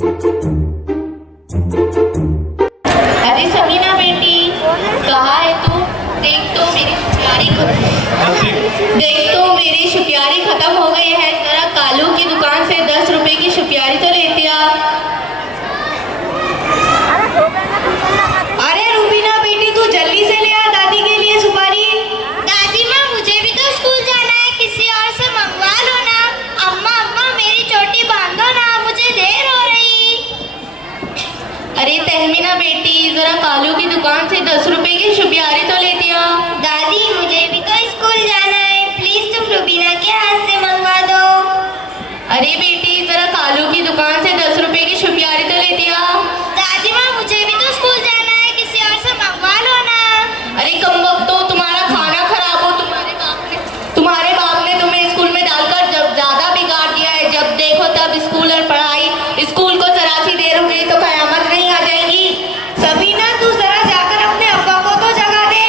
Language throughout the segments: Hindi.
अरे समीना बेटी, कहाँ है तू? देख तो मेरी शुक्यारी खत्म हो गई है। जरा कालू की दुकान से 10 रुपए की शुक्यारी तो लेती आ। अरे रूबीना बेटी, तू जल्दी से ले आ दादी के लिए सुपारी। दादी माँ, मुझे भी तो स्कूल जाना है, किसी और से मंगवा लो ना। अम्मा अम्मा, मेरी चोटी बांधो ना, मुझे देर हो रही। अरे तहमीना बेटी, जरा कालू की दुकान से 10 रुपए की शुक्यारी तो लेती आ। दादी, मुझे भी तो स्कूल जाना है, प्लीज तुम रूबीना के हाथ से मंगवा दो। अरे बेटी, जरा कालू की दुकान से 10 रुपए की शुक्यारी तो लेती आ। दादी माँ, मुझे भी तो स्कूल जाना है, किसी और से मंगवा लो ना। अरे कमबख्तो, तुम्हारा खाना खराब हो। तुम्हारे बाप ने तुम्हें स्कूल में डालकर जब ज्यादा बिगाड़ दिया है। जब देखो तब स्कूल और पढ़ाई। स्कूल को जरा सी देर हो गई तो कयामत नहीं आ जाएगी। सबीना, तू जरा जाकर अपने अब्बा को तो जगा दे।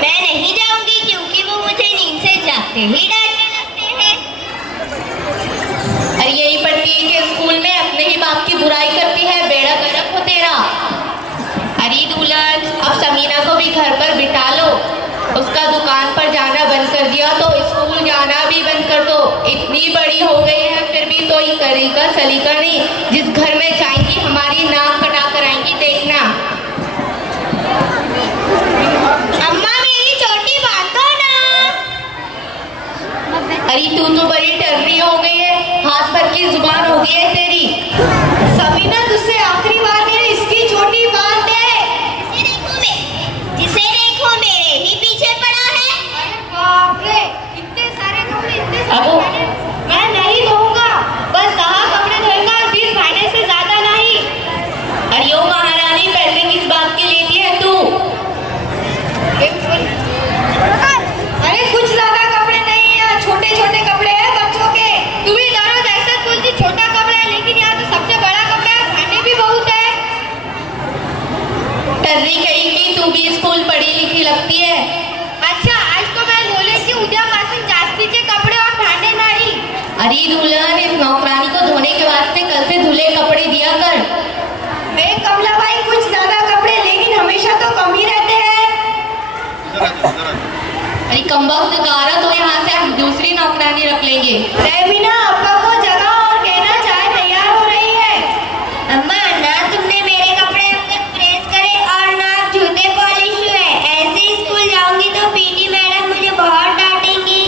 मैं नहीं जाऊंगी, क्योंकि वो मुझे नींद से जागते ही डांटने लगते हैं। अरे यही पढ़ती है कि स्कूल में अपने ही बाप की बुराई करती है। बेड़ा गर्क हो तेरा। अरे दुल्हन, अब समीना को भी घर पर बिठा लो। उसका दुकान पर जाना बंद कर दिया तो स्कूल जाना भी बंद कर दो। इतनी बड़ी हो गई है, फिर भी तो ये तरीका सलीका नहीं। जिस घर में जाएंगी हमारी नाक कटा कर आएंगी, देखना। अम्मा, मेरी चोटी बांधो ना। अरे तू तो बड़ी टर्री हो गई है, हाथ भर की जुबान हो गई है तेरी। समीना, तुझसे आखिरी बार मेरे इसकी चोटी बांध दे। जिसे देखो मेरे ही पीछे पड़ा है। बाप रे, इतने सारे कपड़े, इतने सारे पहने। मैं नहीं दूंगा, बस कहा कपड़े धोएगा, 20 महीने से ज्यादा नहीं। अरे ओ महारानी, पैसे किस बात के लेती है तू? अरे कुछ ज्यादा कपड़े नहीं है, छोटे छोटे कपड़े हैं बच्चों के। तुम्हें दारो जैसा बोलती छोटा कपड़ा है, लेकिन यहाँ तो सबसे बड़ा कपड़ा है, खाने भी बहुत है। टर्री कहेगी, तू भी स्कूल पढ़ी लिखी लगती है। अच्छा, आज तो मैं बोले कि उद्यापासून जास्तीचे कपडे और भांडे नाही। अरे दुल्हन, इस नौकरानी को धोने के वास्ते कल से धुले कपड़े दिया कर। मैं कमलाबाई, कुछ ज्यादा कपड़े, लेकिन हमेशा तो कम ही रहते हैं। अरे कमबख्त गारा, तो यहाँ से हम दूसरी नौकरानी रख लेंगे। बिना अब्बा को जगा और कहना चाय तैयार हो रही है। अम्मा, ना तुमने मेरे कपड़े अब तक प्रेस करे और ना जूते पॉलिश हुए। ऐसे ही स्कूल जाऊंगी तो पीटी मैडम मुझे बहुत डांटेंगी।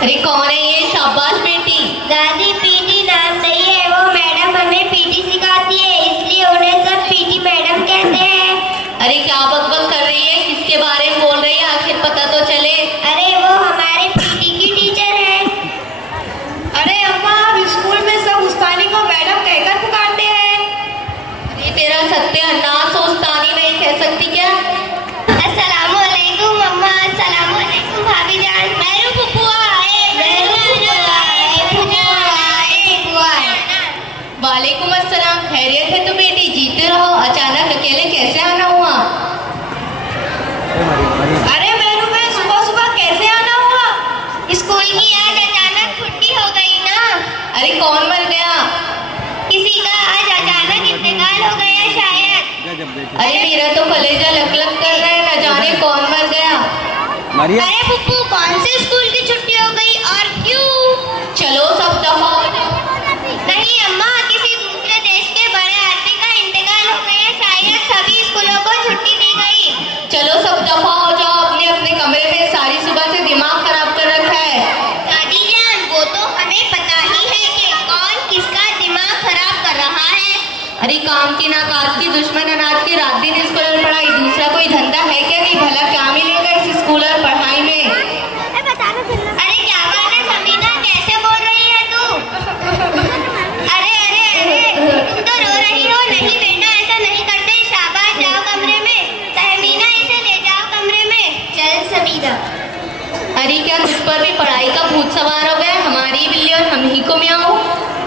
अरे कौन है ये? शाबाश बेटी। दादी, पीटी नाम नहीं है, वो मैडम हमें पीटी सिखाती है, इसलिए उन्हें सब पीटी मैडम कहते हैं। अरे क्या बकबक कर रही है? किसके बारे में बोल रही है? आखिर पता तो चले। अरे वो हमारे पीटी की टीचर है। अरे अम्मा, अब स्कूल में सब उस्तानी को मैडम कहकर पुकारते हैं। अरे तेरा सत्यानाश, उस्तानी नहीं कह सकती क्या? अस्सलामुअलैकुम अम्मा, अस्सलामुअलैकुम भाभी जान। मेरू फुफुआ आए, मेरू फुफुआ आए, फुफुआ आए, फुफुआ आए। वालेकुम अस्सलाम। खैरियत है तो बेटी? जीते रहो। अचानक अकेले कैसे आना हुआ? अरे मेरू भाई, सुबह सुबह कैसे आना हुआ? स्कूल की आज अचानक छुट्टी हो गई ना। अरे कौन मर गया? किसी का आज अचानक इंतकाल हो गया शायद। अरे मेरा तो कलेजा लग लग कर रहा है, न जाने कौन मर गया। अरे पुप्पू, कौन से स्कूल की छुट्टी हो गई और क्यों? चलो सब दफा हो जाओ। नहीं अम्मा, किसी दूसरे देश के बड़े आदमी का इंतकाल हो गया शायद, सभी स्कूलों को छुट्टी दी गई। चलो सब दफा हो जाओ अपने अपने कमरे में। सारी सुबह से दिमाग खराब कर रखा है। दादी जान, वो तो हमें पता ही है कि कौन किसका दिमाग खराब कर रहा है। अरे काम की ना काज की, दुश्मन अनाज की, रात दिन स्कूल और पढ़ाई। दूसरा कोई धंधा है क्या? नहीं, भला क्या मिलेगा इस स्कूल और पढ़ाई में? अरे क्या बात है समीना, कैसे बोल रही है तू? अरे अरे अरे, तुम तो रो रही हो। नहीं बेटा, ऐसा नहीं करते। शाबाश, जाओ कमरे में। तहमीना, इसे ले जाओ कमरे में। चल समीना। अरे क्या तुझ पर भी पढ़ाई का भूत सवार हो गया? हमारी बिल्ली और हम ही को म्याऊं।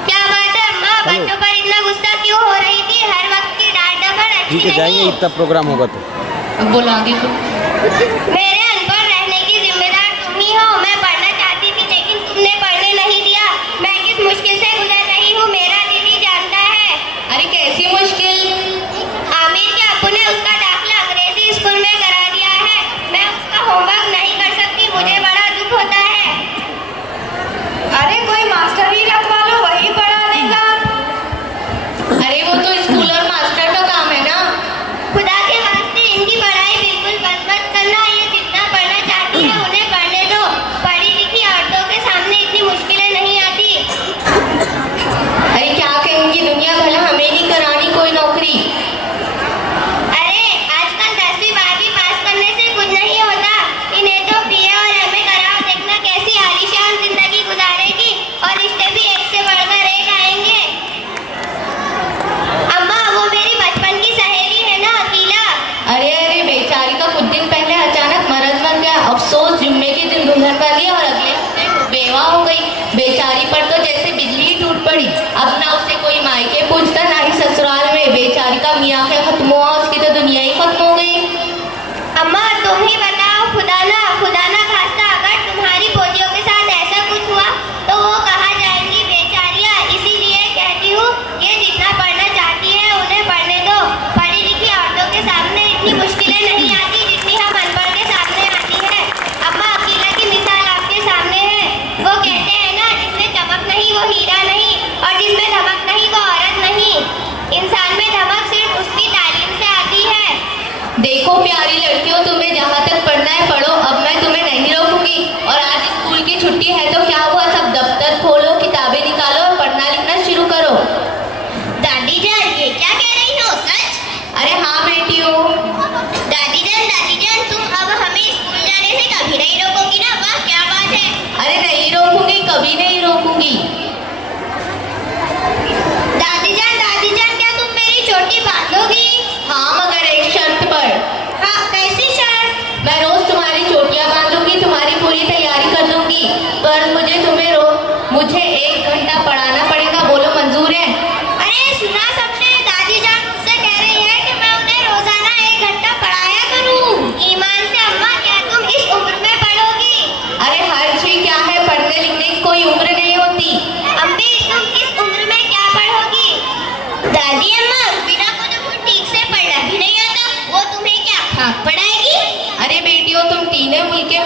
क्या बात है अम्मा, बच्चों पर इतना गुस्सा क्यों हो रही थी? हर वक्त की डांट डपट अच्छी ठीक है, जाइए, नहीं। इतना प्रोग्राम होगा तो बोला दी तो। मेरे अनपढ़ रहने की जिम्मेदार तुम ही हो। मैं पढ़ना चाहती थी, लेकिन तुमने पढ़ने नहीं दिया। मैं किस मुश्किल से गुजर रही हूँ, मेरा दिल ही जानता है। अरे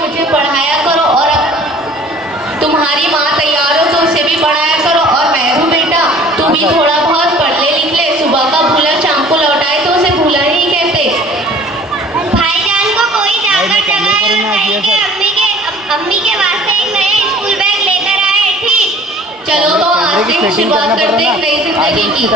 मुझे पढ़ाया करो, और अब तुम्हारी माँ तैयार हो तो उसे भी पढ़ाया करो। और मैं हूँ बेटा, तू भी थोड़ा बहुत पढ़ ले लिख ले। सुबह का भूला शाम को लौटाए तो उसे भूला नहीं कहते। भाईजान को कोई जाकर जगाए और कहे कि अम्मी के वास्ते एक नया स्कूल बैग लेकर आए। ठीक, चलो तो आज से शुरुआत करते हैं नई जिंदगी की।